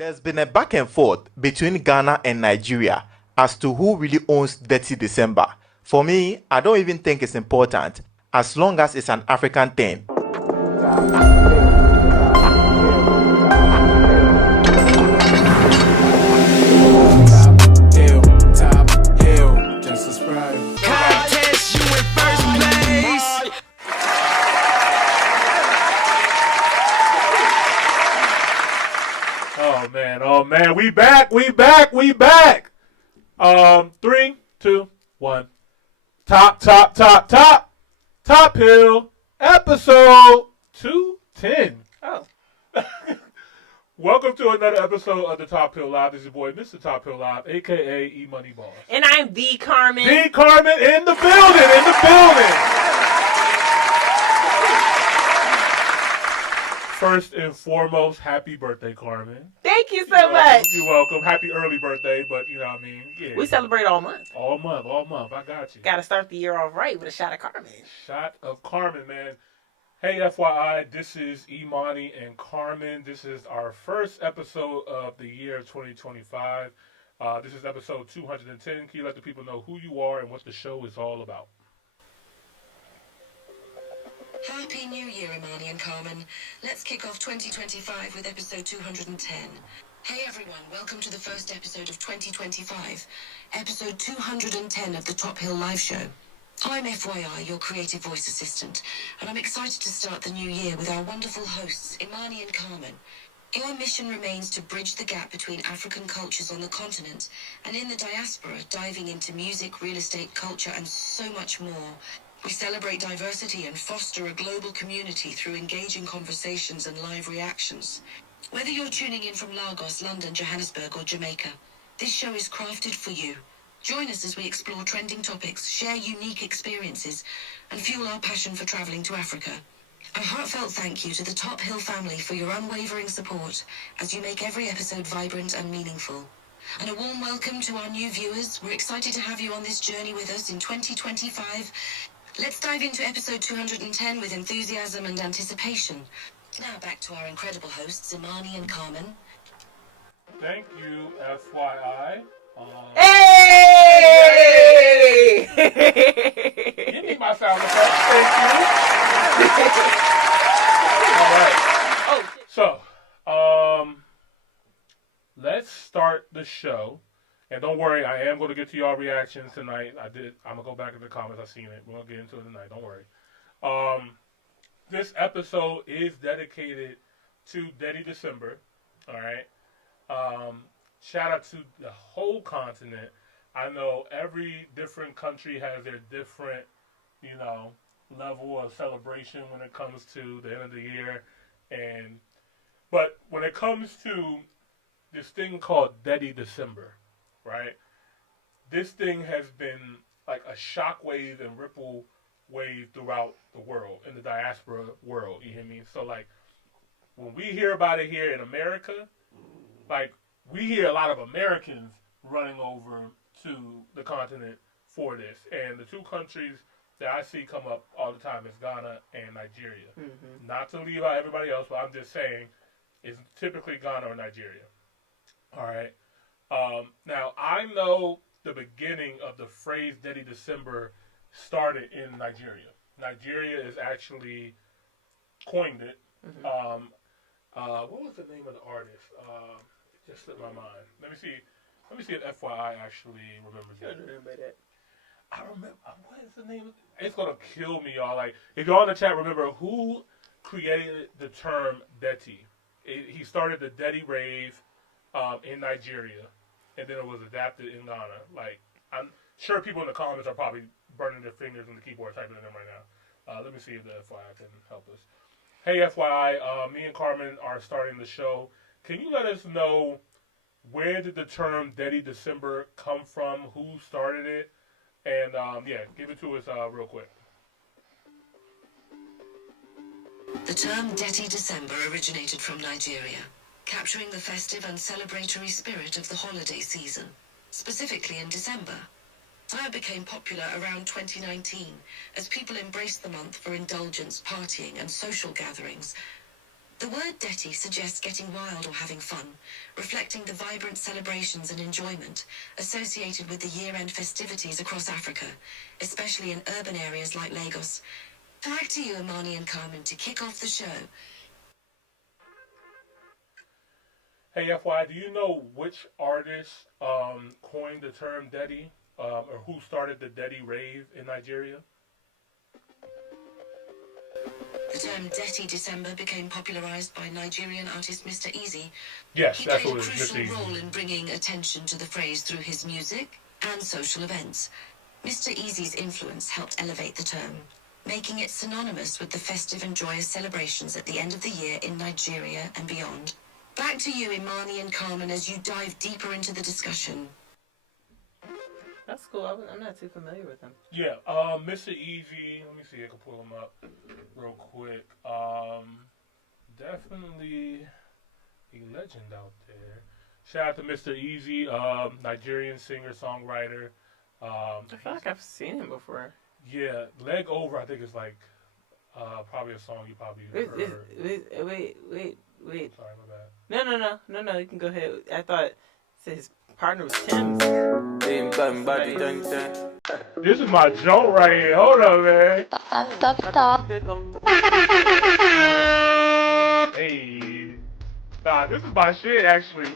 There's been a back and forth between Ghana and Nigeria as to who really owns Detty December. For me, I don't even think it's important as long as it's an African thing. Oh man, we back. 3, 2, 1. Top Hill, episode 210. Oh. Welcome to another episode of the Top Hill Live. This is your boy, Mr. Top Hill Live, aka E-Money Boss. And I'm the Carmen. The Carmen in the building. First and foremost, happy birthday, Carmen. Thank you so much. You're welcome. Happy early birthday, but you know what I mean? Yeah. We celebrate all month. All month. I got you. Got to start the year off right with a shot of Carmen. Shot of Carmen, man. Hey, FYI, this is Imani and Carmen. This is our first episode of the year 2025. This is episode 210. Can you let the people know who you are and what the show is all about? Happy New Year, Imani and Carmen. Let's kick off 2025 with episode 210. Hey everyone, welcome to the first episode of 2025, episode 210 of the Top Hill Live Show. I'm FYI, your creative voice assistant, and I'm excited to start the new year with our wonderful hosts, Imani and Carmen. Our mission remains to bridge the gap between African cultures on the continent and in the diaspora, diving into music, real estate, culture, and so much more. We celebrate diversity and foster a global community through engaging conversations and live reactions. Whether you're tuning in from Lagos, London, Johannesburg, or Jamaica, this show is crafted for you. Join us as we explore trending topics, share unique experiences, and fuel our passion for traveling to Africa. A heartfelt thank you to the Top Hill family for your unwavering support as you make every episode vibrant and meaningful. And a warm welcome to our new viewers. We're excited to have you on this journey with us in 2025. Let's dive into episode 210 with enthusiasm and anticipation. Now back to our incredible hosts, Imani and Carmen. Thank you, FYI. Hey! Give me my sound effects. Thank you. All right. So, let's start the show. And don't worry, I am going to get to y'all reactions tonight. I'm going to go back in the comments. I've seen it. We're going to get into it tonight. Don't worry. This episode is dedicated to Detty December. All right. Shout out to the whole continent. I know every different country has their different, level of celebration when it comes to the end of the year. But when it comes to this thing called Detty December, right? This thing has been like a shockwave and ripple wave throughout the world, in the diaspora world, you hear me? So like, when we hear about it here in America, like, we hear a lot of Americans running over to the continent for this. And the two countries that I see come up all the time is Ghana and Nigeria. Mm-hmm. Not to leave out everybody else, but I'm just saying it's typically Ghana or Nigeria. All right. Now, I know the beginning of the phrase Detty December started in Nigeria. Nigeria is actually coined it. Mm-hmm. What was the name of the artist? It just slipped my mind. Let me see if FYI actually remembers that. I remember. What is the name? It's gonna kill me, y'all. Like, if y'all in the chat remember who created the term Detty. He started the Detty rave in Nigeria, and then it was adapted in Ghana. Like, I'm sure people in the comments are probably burning their fingers on the keyboard typing in them right now. Let me see if the FYI can help us. Hey, FYI, me and Carmen are starting the show. Can you let us know where did the term Detty December come from? Who started it? And, give it to us real quick. The term Detty December originated from Nigeria, capturing the festive and celebratory spirit of the holiday season, specifically in December. The term became popular around 2019 as people embraced the month for indulgence, partying, and social gatherings. The word Detty suggests getting wild or having fun, reflecting the vibrant celebrations and enjoyment associated with the year-end festivities across Africa, especially in urban areas like Lagos. Back to you, Imani and Carmen, to kick off the show. Hey, FY, do you know which artist coined the term Detty, or who started the Detty rave in Nigeria? The term Detty December became popularized by Nigerian artist Mr. Easy. Yes, He that's played what a it is. crucial Mr. role Easy. in bringing attention to the phrase through his music and social events. Mr. Easy's influence helped elevate the term, making it synonymous with the festive and joyous celebrations at the end of the year in Nigeria and beyond. Back to you, Imani and Carmen, as you dive deeper into the discussion. That's cool. I'm not too familiar with him. Yeah, Mr. Easy, let me see, I can pull him up real quick. Definitely a legend out there. Shout out to Mr. Easy, Nigerian singer, songwriter. I feel like I've seen him before. Yeah, Leg Over, I think it's like probably a song you probably heard. Wait. Sorry, my bad. No. You can go ahead. I thought his partner was Tim's. This is my joint right here. Hold up, man. Hey. Nah, this is my shit, actually.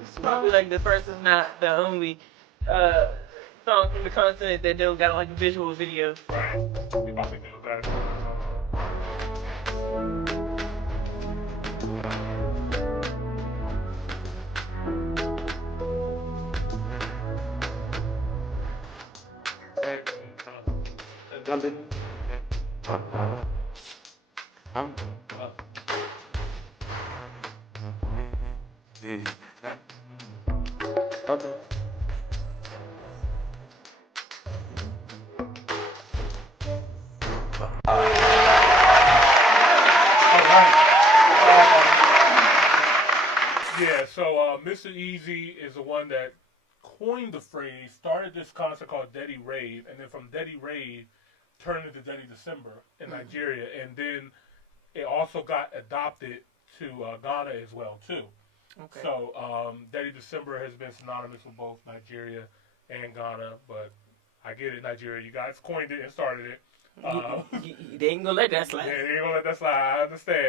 It's probably like the first is not the only song from the continent that don't got like a visual video. Right. We about to do that. Yeah, so Mr. Easy is the one that coined the phrase, started this concept called Detty Rave, and then from Detty Rave turned into Detty December in Nigeria, and then it also got adopted to Ghana as well too. Okay. So Detty December has been synonymous with both Nigeria and Ghana, but I get it, Nigeria. You guys coined it and started it. They ain't gonna let that slide. Yeah, they ain't gonna let that slide.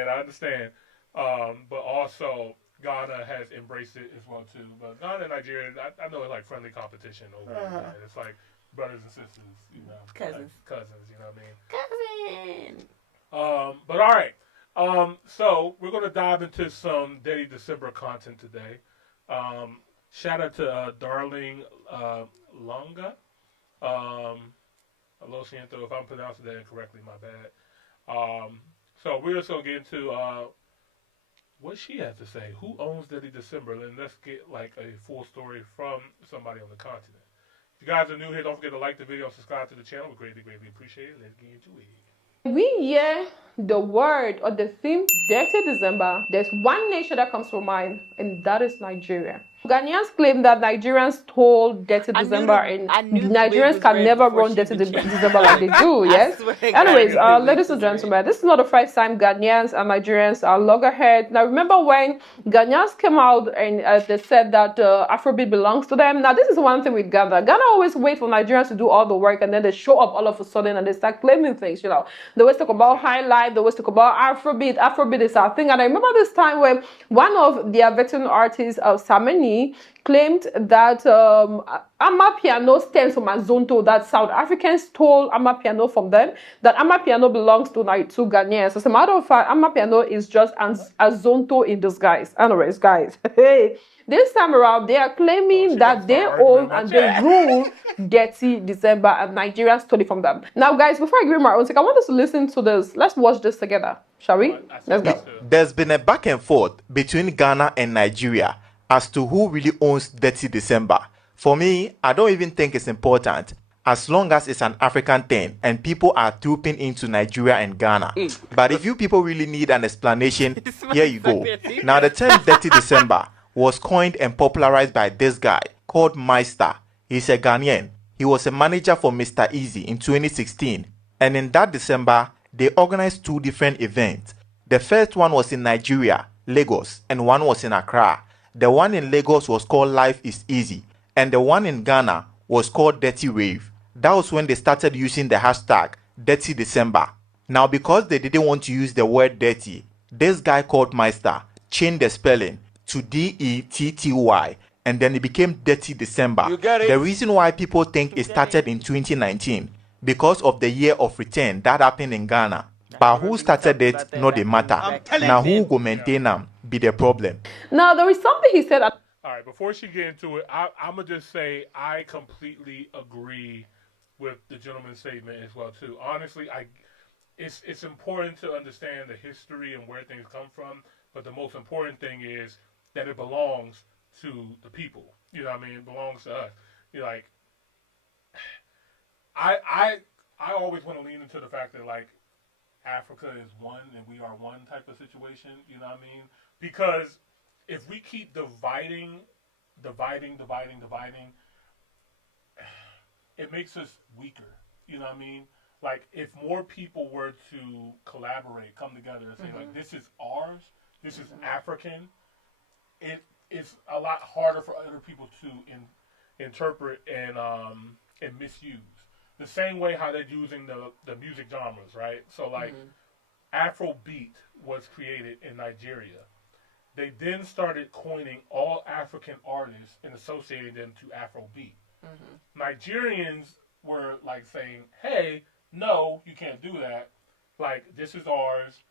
I understand. But also Ghana has embraced it as well too. But Ghana and Nigeria, I know it's like friendly competition over there. It's like brothers and sisters, you know, Cousins. like cousins. You know what I mean? Cousin. But all right. So we're gonna dive into some Detty December content today. Shout out to Darling Longa. Lo siento if I'm pronouncing that incorrectly. My bad. So we're just gonna get into what she has to say. Who owns Detty December? And let's get like a full story from somebody on the continent. If you guys are new here, don't forget to like the video and subscribe to the channel. We greatly appreciate it. Let's get into it. We hear the word or the theme Detty December, there's one nation that comes to mind, and that is Nigeria. Ghanaians claim that Nigerians stole Detty December, and Nigerians can never run Detty December like they do, yes? Anyways, ladies and gentlemen, this is not the first time Ghanaians and Nigerians are loggerheads. Now, remember when Ghanaians came out and they said that Afrobeat belongs to them? Now, this is one thing with Ghana. Ghana always wait for Nigerians to do all the work, and then they show up all of a sudden and they start claiming things, you know. They always talk about high life, they always talk about Afrobeat. Afrobeat is our thing. And I remember this time when one of their veteran artists, Samani, claimed that Amapiano stems from Azonto, that South Africans stole Amapiano from them, that Amapiano belongs to Ghanaians. As a matter of fact, Amapiano is just Azonto in disguise. Anyways, guys, hey, this time around, they are claiming that they own and they rule Detty December, and Nigerians stole it from them. Now, guys, before I give you my own take, I want us to listen to this. Let's watch this together, shall we? Let's go. There's been a back and forth between Ghana and Nigeria as to who really owns Detty December. For me, I don't even think it's important, as long as it's an African thing and people are trooping into Nigeria and Ghana. But if you people really need an explanation, here you go. Now, the term Detty December was coined and popularized by this guy called Meister. He's a Ghanaian. He was a manager for Mr. Easy in 2016. And in that December, they organized 2 different events. The first one was in Nigeria, Lagos, and one was in Accra. The one in Lagos was called Life is Easy, and the one in Ghana was called Dirty Rave. That was when they started using the hashtag Detty December. Now, because they didn't want to use the word dirty, this guy called Meister changed the spelling to Detty, and then it became Detty December. You get it? The reason why people think it started in 2019 because of the year of return that happened in Ghana. But who started it, not the matter. Now who go maintain them be the problem. Now, there is something he said. All right, before she get into it, I'm gonna just say I completely agree with the gentleman's statement as well too. Honestly, it's important to understand the history and where things come from, but the most important thing is that it belongs to the people. You know what I mean? It belongs to us. You're like, I always want to lean into the fact that like Africa is one and we are one type of situation. You know what I mean? Because if we keep dividing, it makes us weaker. You know what I mean? Like if more people were to collaborate, come together, and say like, this is ours, this is African, it's a lot harder for other people to interpret and misuse. The same way how they're using the music genres, right? So like Afrobeat was created in Nigeria. They then started coining all African artists and associating them to Afrobeat. Nigerians were like saying, "Hey, no, you can't do that. Like this is ours."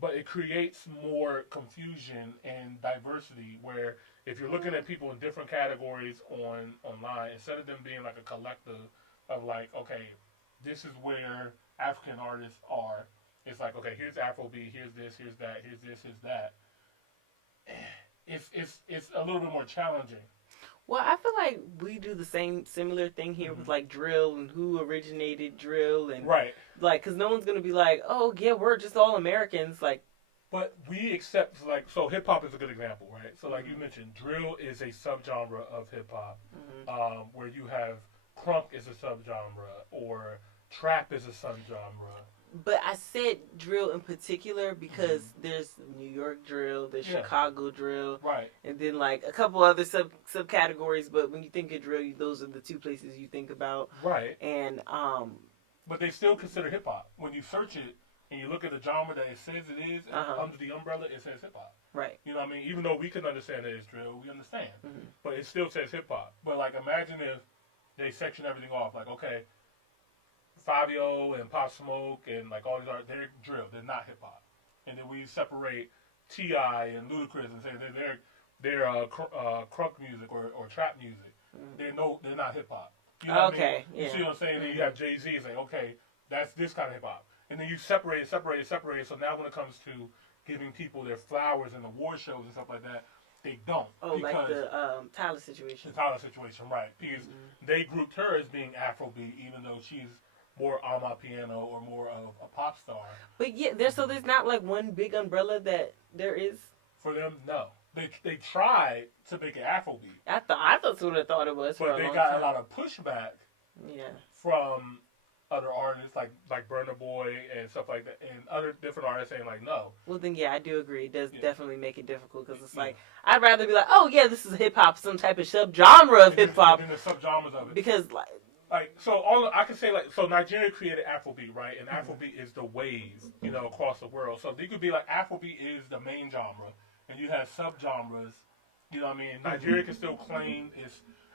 But it creates more confusion and diversity where if you're looking at people in different categories online, instead of them being like a collective of like, okay, this is where African artists are. It's like, okay, here's Afrobeat, here's this, here's that, here's this, here's that. It's a little bit more challenging. Well, I feel like we do the similar thing here with like drill and who originated drill and right, like because no one's gonna be like, oh yeah, we're just all Americans, like. But we accept like so hip hop is a good example, right? So like you mentioned, drill is a subgenre of hip hop, where you have crunk is a subgenre or trap is a subgenre. But I said drill in particular because there's New York drill, there's Chicago drill, right, and then like a couple other subcategories. But when you think of drill, those are the two places you think about, right? And but they still consider hip hop when you search it and you look at the genre that it says it is, and under the umbrella it says hip hop, right? You know what I mean? Even though we can understand that it's drill, we understand, but it still says hip hop. But like imagine if they section everything off, like okay. Fabio and Pop Smoke and like all these are they're drill, they're not hip hop, and then we separate T.I. and Ludacris and say they're crunk music or trap music. They're not hip hop. You know what I mean? You see what I'm saying? Then you have Jay-Z saying, okay, that's this kind of hip hop, and then you separate. So now when it comes to giving people their flowers and award shows and stuff like that, they don't. Oh, like the Tyler situation. The Tyler situation, right? Because they grouped her as being Afrobeat, even though she's more on my piano or more of a pop star. But yeah, there's not like one big umbrella that there is. For them, no. They tried to make it Afrobeat. I thought what I thought it was. But they got a lot of pushback. Yeah. From other artists like Burna Boy and stuff like that, and other different artists saying like no. Well then, yeah, I do agree. It does definitely make it difficult because it's like I'd rather be like, oh yeah, this is hip hop, some type of subgenre of hip hop. And the subgenres of it. Because so all I can say so Nigeria created Afrobeat, right? And Afrobeat is the wave, across the world. So they could be like Afrobeat is the main genre, and you have subgenres. You know what I mean? Nigeria can still claim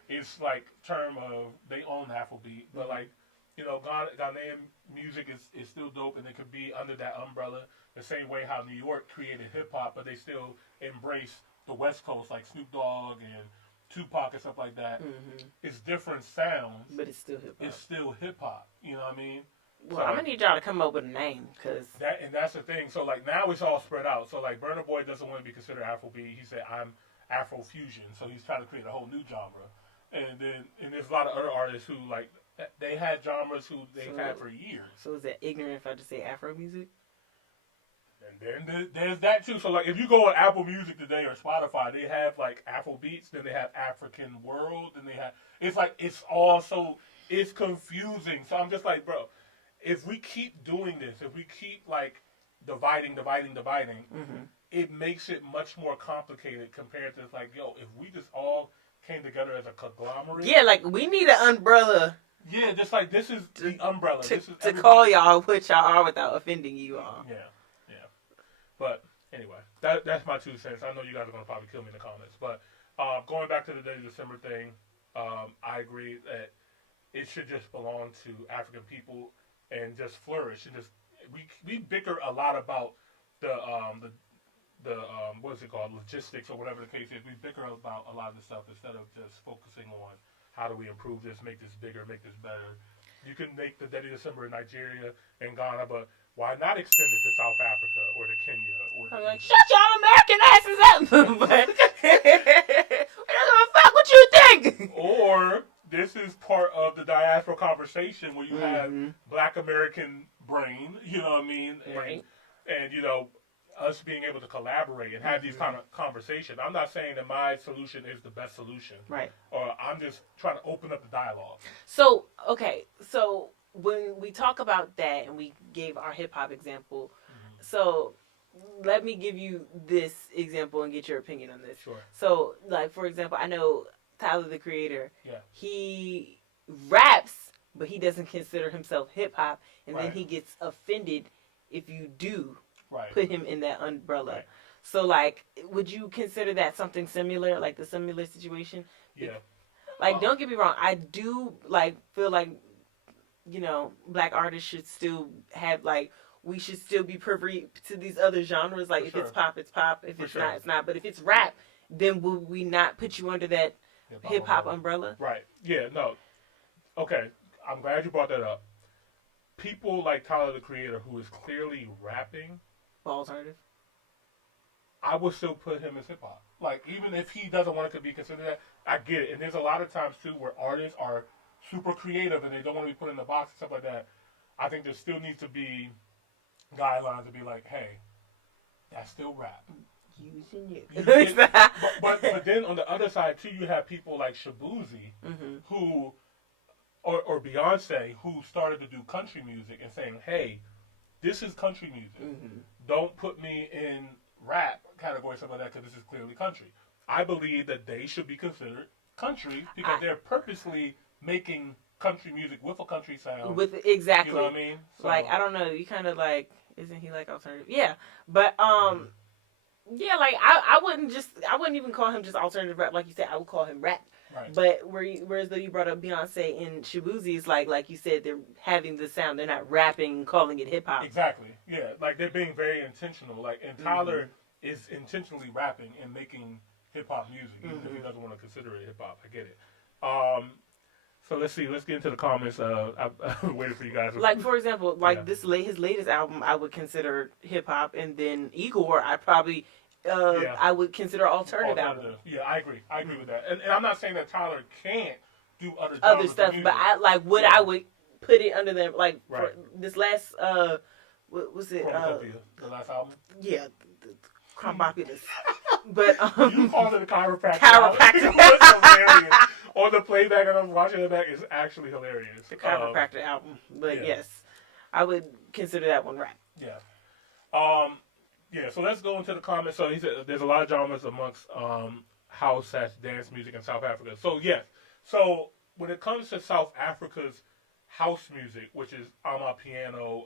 it's like term of they own Afrobeat, but like Ghanaian music is still dope, and it could be under that umbrella. The same way how New York created hip hop, but they still embrace the West Coast, like Snoop Dogg and Tupac and stuff like that. It's different sounds, but it's still hip hop. It's still hip hop. You know what I mean? Well, I'm gonna need y'all to come up with a name, cause that's the thing. So like now it's all spread out. So like Burna Boy doesn't want to be considered Afrobeat. He said I'm Afrofusion. So he's trying to create a whole new genre. And there's a lot of other artists who like they had genres who they've had for years. So is that ignorant if I just say Afro music? And then there's that too. So like if you go on Apple Music today or Spotify, they have like Afro beats, then they have African World, and they have it's all so it's confusing. So I'm just like, bro, if we keep doing this, if we keep like dividing, it makes it much more complicated compared to like, yo, if we just all came together as a conglomerate. Yeah, like we need an umbrella. Yeah, just like this is the umbrella. This is to call y'all what y'all are without offending you all. Yeah. But anyway, that's my 2 cents. I know you guys are gonna probably kill me in the comments, but going back to the Detty December thing, I agree that it should just belong to African people and just flourish. And just we bicker a lot about the what is it called, logistics or whatever the case is. We bicker about a lot of this stuff instead of just focusing on how do we improve this, make this bigger, make this better. You can make the Detty December in Nigeria and Ghana, but why not extend it to South Africa or to Kenya? Or I'm like, shut y'all American asses up! But we don't give a fuck what you think. Or this is part of the diaspora conversation where you have Black American brain, you know what I mean, and you know, us being able to collaborate and have these kind of conversations. I'm not saying that my solution is the best solution, right? Or I'm just trying to open up the dialogue. So when we talk about that and we gave our hip hop example, so let me give you this example and get your opinion on this. Sure. So, like for example, I know Tyler the Creator. Yeah. He raps, but he doesn't consider himself hip hop, and then he gets offended if you do put him in that umbrella. Right. So, like, would you consider that something similar, like the similar situation? Yeah. Like, don't get me wrong. I do like feel like, you know, Black artists should still have like. We should still be privy to these other genres. Like, if it's pop, it's pop. If it's not, it's not. But if it's rap, then will we not put you under that hip hop umbrella? Right. Yeah. No. Okay. I'm glad you brought that up. People like Tyler the Creator, who is clearly rapping, alternative, I would still put him as hip hop. Like, even if he doesn't want to be considered that, I get it. And there's a lot of times too where artists are super creative and they don't want to be put in the box and stuff like that. I think there still needs to be guidelines to be like, hey, that's still rap. Using you. but then on the other side too, you have people like Shabuzi, who, or Beyonce, who started to do country music and saying, hey, this is country music. Don't put me in rap category, something like that, because this is clearly country. I believe that they should be considered country because they're purposely making country music with a country sound. Exactly. You know what I mean? So, like, I don't know. You kind of like, isn't he like alternative? Yeah. But, yeah, like, I wouldn't even call him just alternative rap. Like you said, I would call him rap. Right. But whereas though you brought up Beyonce and Shabuzi, it's like you said, they're having the sound. They're not rapping, calling it hip hop. Exactly. Yeah. Like, they're being very intentional. Like, and Tyler is intentionally rapping and making hip hop music, even if he doesn't want to consider it hip hop. I get it. So let's see. Let's get into the comments. I'm waiting for you guys. Like, for example, like his latest album, I would consider hip hop, and then Igor, I probably I would consider alternative album. Yeah, I agree. I agree with that. And I'm not saying that Tyler can't do other stuff, but I like I would put it under them. Like for this last what was it? The last album. Yeah, Crumbopulous. But you called it a chiropractic. Chiropractic. It was hilarious. On the playback, and I'm watching it back, is actually hilarious. The chiropractic album, but yes, I would consider that one rap. Yeah. Yeah. So let's go into the comments. So he said there's a lot of genres amongst house / dance music in South Africa. So yes. So when it comes to South Africa's house music, which is amapiano,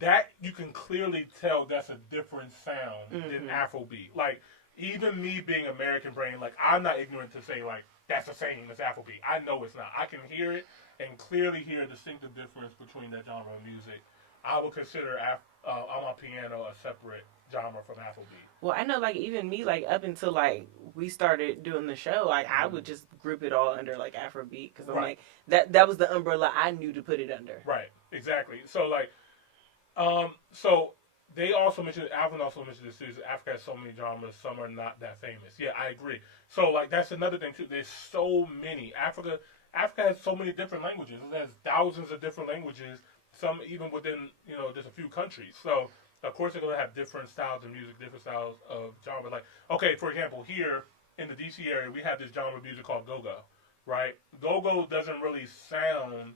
that you can clearly tell that's a different sound than Afrobeat. Like, even me being American brain, like, I'm not ignorant to say, like, that's the same as Afrobeat. I know it's not. I can hear it and clearly hear a distinctive difference between that genre of music. I would consider amapiano a separate genre from Afrobeat. Well, I know, like, even me, like, up until, like, we started doing the show, like, I would just group it all under, like, Afrobeat. Because I'm like, that was the umbrella I knew to put it under. Right. Exactly. So, like, so they also mentioned, Alvin also mentioned this too, Africa has so many genres, some are not that famous. Yeah, I agree. So, like, that's another thing too. There's so many. Africa has so many different languages. It has thousands of different languages, some even within, you know, just a few countries. So, of course, they're going to have different styles of music, different styles of genre. Like, okay, for example, here in the DC area, we have this genre of music called go-go, right? Go-go doesn't really sound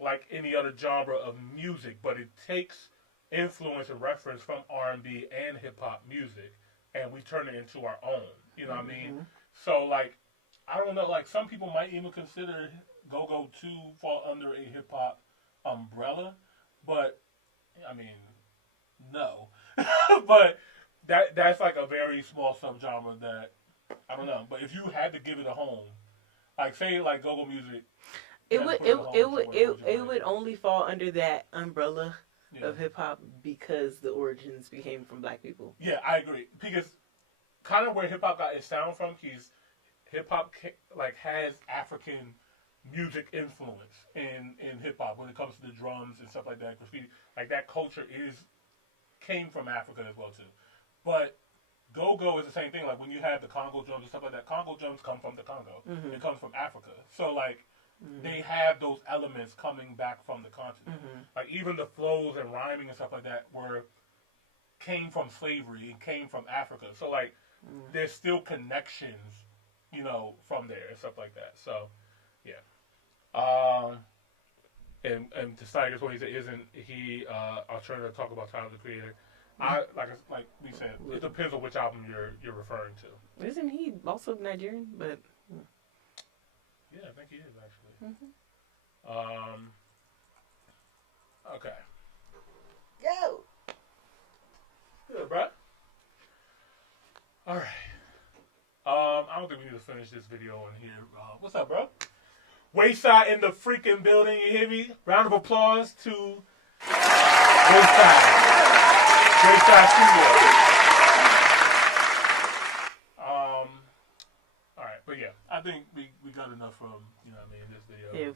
like any other genre of music, but it takes influence and reference from R&B and hip hop music, and we turn it into our own. You know what I mean? So like, I don't know. Like some people might even consider Go-Go to fall under a hip hop umbrella, but I mean, no. But that's like a very small subgenre that I don't know. But if you had to give it a home, like say like Go-Go music, it would only fall under that umbrella of hip hop because the origins became from black people. Yeah, I agree. Because kind of where hip hop got its sound from, hip hop like has African music influence in hip hop when it comes to the drums and stuff like that. Graffiti, like that culture came from Africa as well too. But Go-Go is the same thing. Like when you have the Congo drums and stuff like that, Congo drums come from the Congo. It comes from Africa. So like they have those elements coming back from the continent. Like even the flows and rhyming and stuff like that came from slavery and came from Africa. So like there's still connections, you know, from there and stuff like that. So yeah. And to cite this one, he said, "Isn't he alternative to talk about Tyler the Creator?" Like we said, it depends on which album you're referring to. Isn't he also Nigerian? But yeah, I think he is actually. Okay. Yo. Good, bro. All right. I don't think we need to finish this video in here. What's up, bro? Wayside in the freaking building. You hear me? Round of applause to Wayside. Wayside Studio. All right, but yeah, I think we got enough from in this video. Yeah,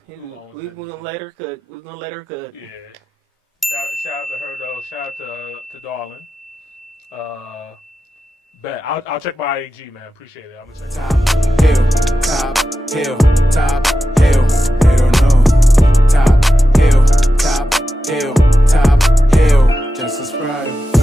we're gonna let her cook. We're gonna let her cook. Yeah. Shout out to her though. Shout out to Darlin. Bet I'll check my AG, man. Appreciate it. I'm gonna check. Top hill, top hill. They don't know. Top hill, top hill, top hill. Just subscribe.